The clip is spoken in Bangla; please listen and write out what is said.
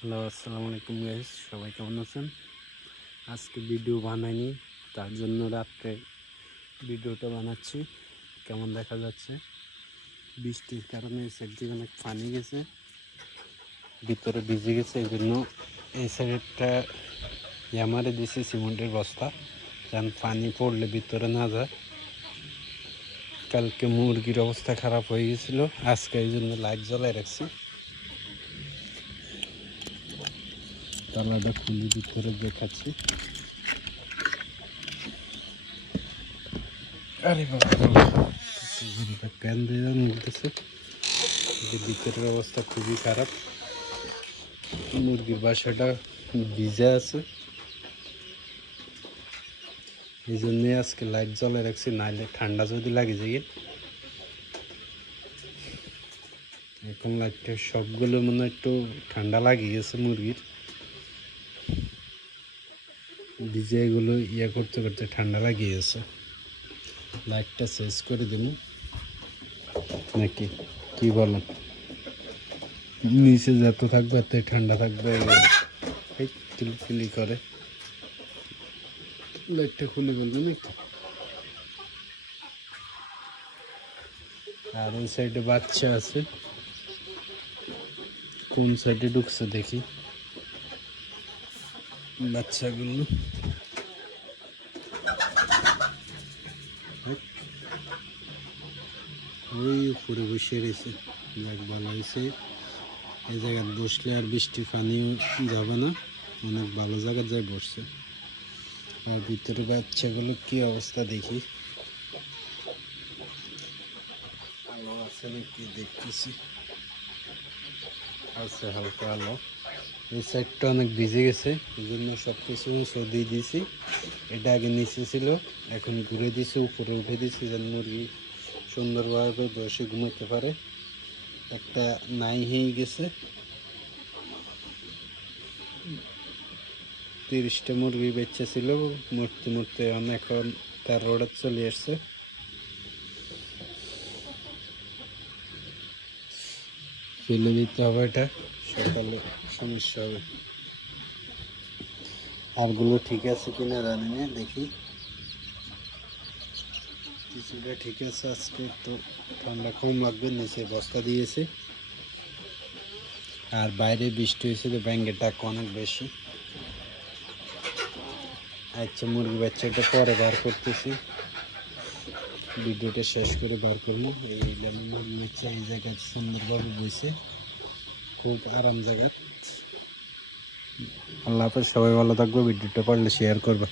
হ্যালো, আসসালামু আলাইকুম গাইস, সবাই কেমন আছেন? আজকে ভিডিও বানাইনি, তার জন্য রাত্রে ভিডিওটা বানাচ্ছি। কেমন দেখা যাচ্ছে, বৃষ্টির কারণে সাইডে অনেক পানি গেছে, ভিতরে ভিজে গেছে। এই জন্য এই সাইডটা ইয়ামারে দিয়েছি সিমেন্টের বস্তা, যেন পানি পড়লে ভিতরে না যায়। কালকে মুরগির অবস্থা খারাপ হয়ে গেছিলো, আজকে এই জন্য লাইট জ্বালাই রাখছি। তালাটা খুলে ভিতরে দেখাচ্ছি। আরে বাবা, কেন দিয়ে মিলতেছে, ভিতরের অবস্থা খুবই খারাপ। মুরগির বাসাটা ভিজে আছে, এই জন্যই আজকে লাইট জ্বলে রাখছি, নাইলে ঠান্ডা যদি লাগে যায়। এখন লাইটটা সবগুলো মনে একটু ঠান্ডা লাগিয়ে গেছে মুরগির, ভিজে এগুলো করতে করতে ঠান্ডা লাগিয়ে গেছে। লাইটটা চেঞ্জ করে দিন নাকি কি বলেন? নিচে যত থাকবে এতই ঠান্ডা থাকবে, কিলকিলি করে। লাইটটা খুলে বলবেন নাকি? আর ওই সাইডে বাচ্চা আছে, কোন সাইডে ঢুকছে দেখি বাচ্চাগুলো। ওই উপরে বসে রয়েছে, যাক ভালো হয়েছে। এই জায়গায় বসলে আর বৃষ্টির পানিও যাবে না, অনেক ভালো জায়গায় যায় বসছে। আর ভিতরে বাচ্চাগুলো কি অবস্থা দেখি, আলো আছে নাকি দেখতেছি, আছে হালকা আলো। এই সাইডটা অনেক ভিজে গেছে, এই জন্য সব কিছু সরিয়ে দিয়েছি। এটা আগে নিচে ছিল, এখন ঘুরে দিয়েছি, উপরে উঠে দিয়েছি যেন মুরগি সুন্দরভাবে বসে ঘুমাতে পারে। একটা নাই হয়ে গেছে, 30টা মুরগি বেঁচে ছিল, মরতে মরতে এখন 13টা চলে আসছে। ফেলে দিতে হবে, এটা সকালে সমস্যা হবে। আরগুলো ঠিক আছে কিনা জানি না, দেখি। কিছুটা ঠিক আছে, আজকে একটু ঠান্ডা কম লাগবে, নিচে বস্তা দিয়েছে। আর বাইরে বৃষ্টি হয়েছে তো ব্যাঙ্গের ডাক অনেক বেশি। আচ্ছা, মুরগি বাচ্চাটা পরে বার করতেছি, ভিডিওটা শেষ করে বার করবো। এই মুরগি বাচ্চা এই জায়গায় সুন্দরভাবে বসে, খুব আরাম জায়গা। আল্লাহ হাফেজ, সবাই ভালো থাকবে, ভিডিওটা পারলে শেয়ার করবে।